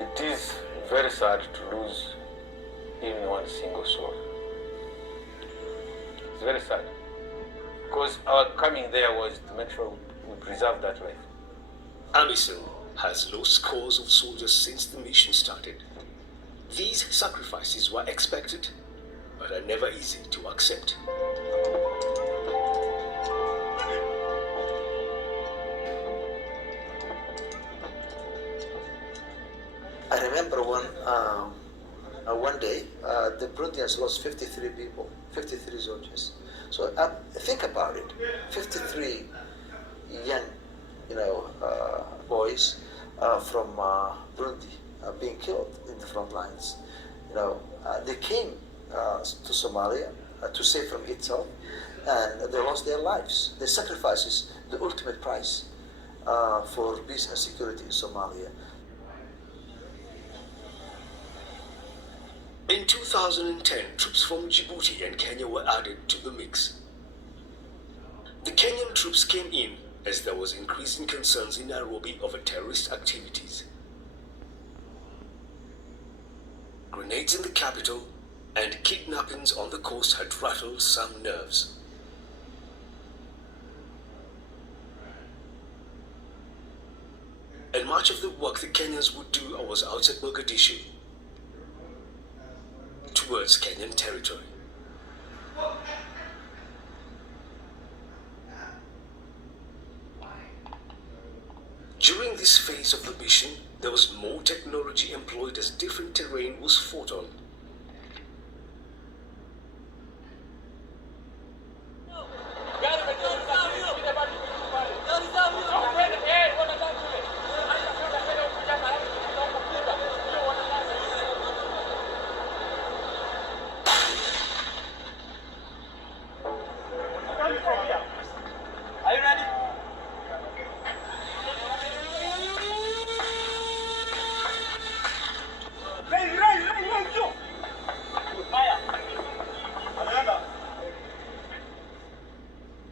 It is very sad to lose even one single soul. It's very sad. Because our coming there was to make sure we preserve that life. AMISOM has lost scores of soldiers since the mission started. These sacrifices were expected, but are never easy to accept. I remember one day, the Burundians lost 53 people, 53 soldiers. So think about it, 53 young, boys from Burundi being killed in the front lines. They came to Somalia to save from itself, and they lost their lives. Their sacrifices, the ultimate price for peace and security in Somalia. In 2010, troops from Djibouti and Kenya were added to the mix. The Kenyan troops came in as there was increasing concerns in Nairobi over terrorist activities. Grenades in the capital and kidnappings on the coast had rattled some nerves. And much of the work the Kenyans would do was outside Mogadishu, towards Kenyan territory. During this phase of the mission, there was more technology employed as different terrain was fought on. Are you ready?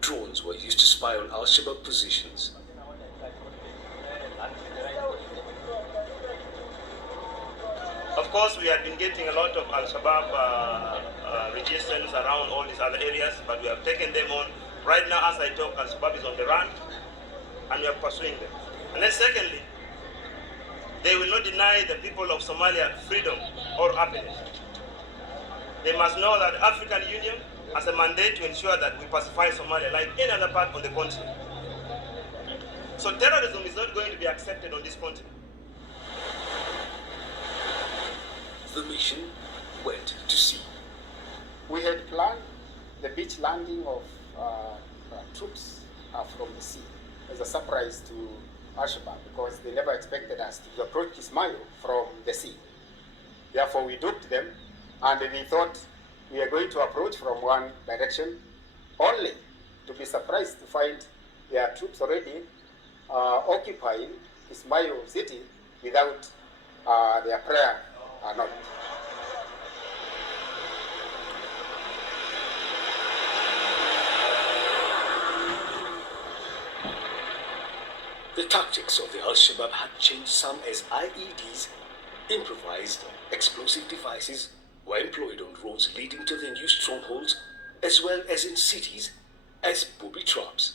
Drones were used to spy on Al-Shabaab positions. Of course, we have been getting a lot of Al-Shabaab resistance around all these other areas, but we have taken them on. Right now, as I talk, Al-Shabaab is on the run, and we are pursuing them. And then secondly, they will not deny the people of Somalia freedom or happiness. They must know that the African Union has a mandate to ensure that we pacify Somalia like any other part of the continent. So terrorism is not going to be accepted on this continent. The mission went to sea. We had planned the beach landing of troops from the sea as a surprise to Al-Shabaab because they never expected us to approach Kismayo from the sea. Therefore, we duped them, and they thought we are going to approach from one direction, only to be surprised to find their troops already occupying Kismayo city without their prayer not. The tactics of the Al-Shabaab had changed some as IEDs, improvised explosive devices, were employed on roads leading to their new strongholds, as well as in cities as booby traps.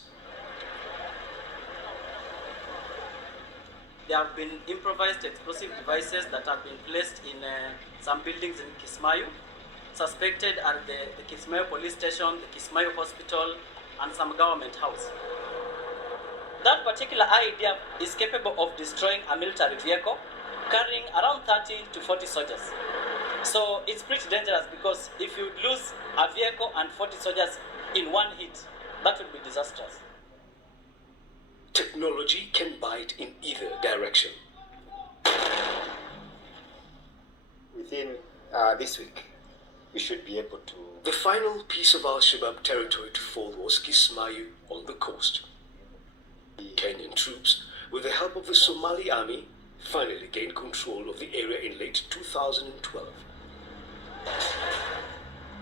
There have been improvised explosive devices that have been placed in some buildings in Kismayo. Suspected are the Kismayo police station, the Kismayo hospital, and some government house. That particular idea is capable of destroying a military vehicle carrying around 30 to 40 soldiers. So it's pretty dangerous because if you lose a vehicle and 40 soldiers in one hit, that would be disastrous. Technology can bite in either direction. Within this week, we should be able to... The final piece of Al-Shabaab territory to fall was Kismayo on the coast. Kenyan troops, with the help of the Somali army, finally gained control of the area in late 2012.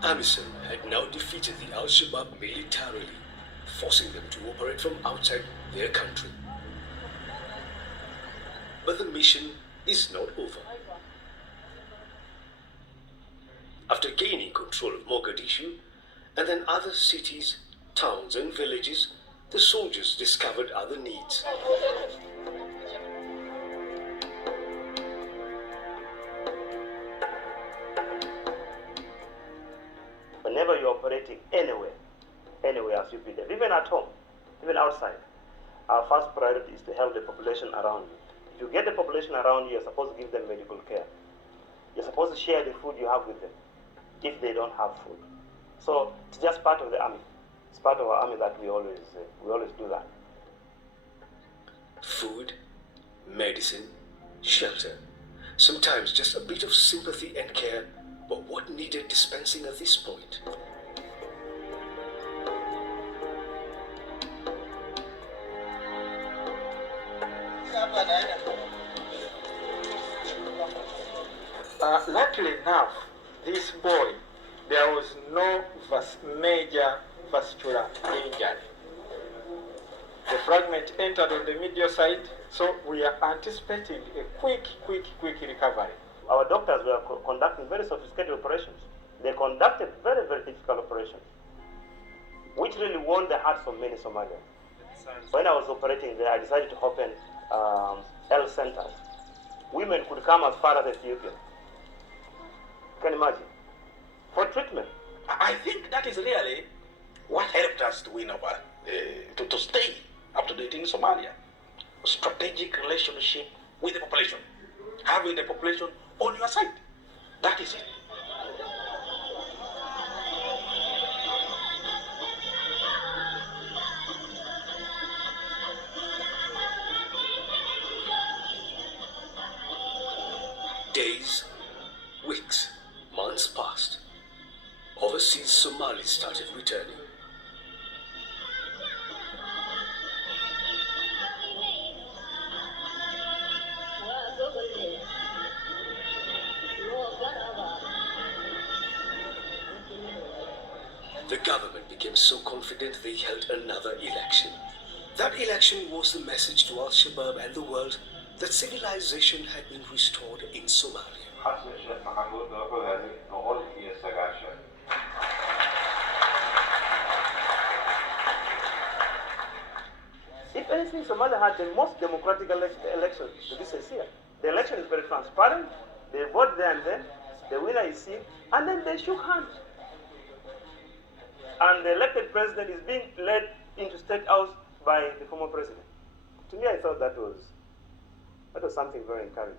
AMISOM had now defeated the Al-Shabaab militarily, forcing them to operate from outside their country. But the mission is not over. After gaining control of Mogadishu and then other cities, towns and villages, the soldiers discovered other needs. Whenever you're operating anywhere as UPDF, even at home, even outside, our first priority is to help the population around you. If you get the population around you, you're supposed to give them medical care. You're supposed to share the food you have with them if they don't have food. So it's just part of the army. It's part of our army that we always do that. Food, medicine, shelter. Sometimes just a bit of sympathy and care, but what needed dispensing at this point? Luckily enough, this boy, there was no major vascular injury. The fragment entered on the medial side, so we are anticipating a quick recovery. Our doctors were conducting very sophisticated operations. They conducted very difficult operations, which really won the hearts of many Somalians. When I was operating there, I decided to open health centers. Women could come as far as Ethiopia. You can imagine. For treatment. I think that is really what helped us to win over, to stay up to date in Somalia. A strategic relationship with the population. Having the population on your side. That is it. Days, weeks, months passed. Overseas Somalis started returning. The government became so confident they held another election. That election was the message to Al-Shabaab and the world that civilization had been restored in Somalia. If anything, Somalia had the most democratic election to this year. The election is very transparent. They vote there and then. The winner is seen, and then they shook hands. And the elected president is being led into State House by the former president. To me, I thought that was something very encouraging.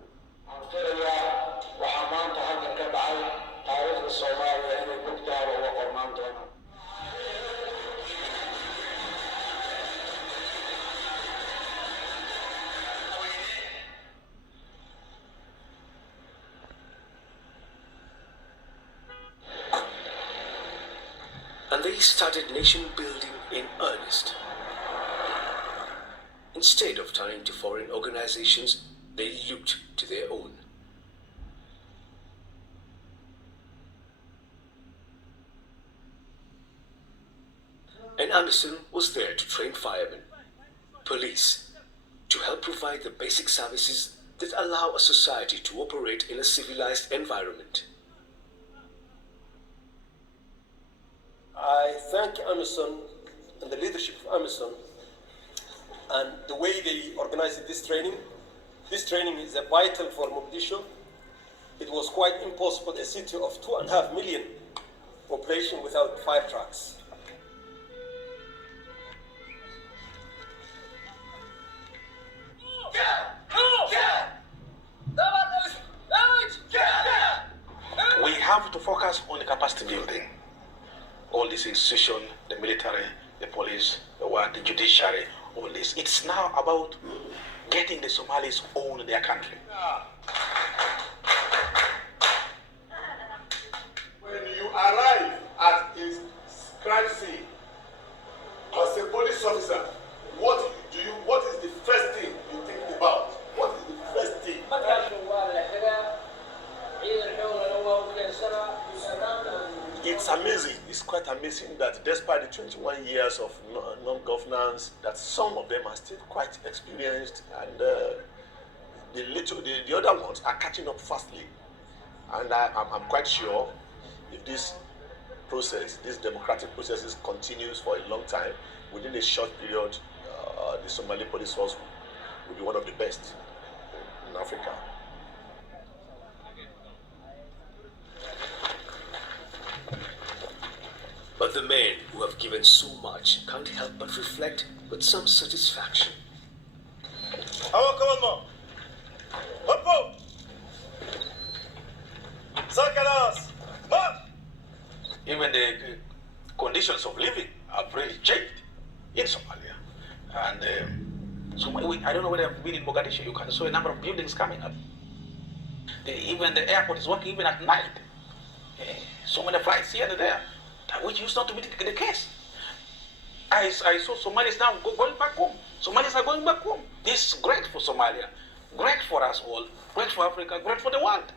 And they started nation building in earnest. Instead of turning to foreign organizations, they looked to their own. And AMISOM was there to train firemen, police, to help provide the basic services that allow a society to operate in a civilized environment. I thank AMISOM and the leadership of AMISOM and the way they organized this training. This training is vital for Mogadishu. It was quite impossible, a city of 2.5 million population without fire trucks. We have to focus on the capacity building. All these institutions, the military, the police, the judiciary, all this. It's now about getting the Somalis own their country. When you arrive at a crime scene as a police officer, what is the first thing you think about? What is the first thing? It's amazing. It's quite amazing that despite the 21 years of non-governance, that some of them are still quite experienced and the other ones are catching up fastly. And I'm quite sure if this process, this democratic process continues for a long time, within a short period, the Somali police force will be one of the best in Africa. But the men who have given so much can't help but reflect with some satisfaction. Even the conditions of living have really changed in Somalia. And I don't know whether you've been in Mogadishu, you can see a number of buildings coming up. Even the airport is working even at night. So many flights here and there, which used not to be the case. I saw Somalis now going back home. Somalis are going back home. This is great for Somalia, great for us all, great for Africa, great for the world.